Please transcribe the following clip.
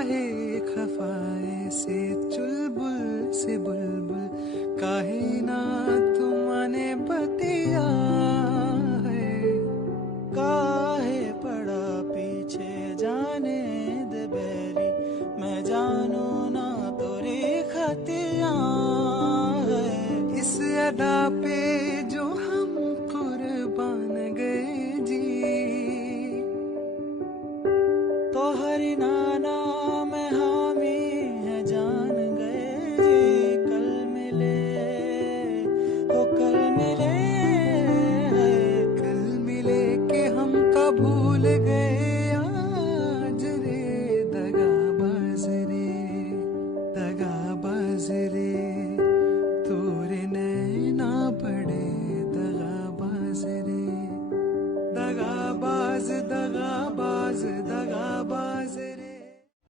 काहे खफाए से चुलबुल से बुलबुल, काहे ना तुमने बतिया है। काहे पड़ा पीछे जाने दे बैरी, मैं जानू ना तोरी खतिया है। इस अदा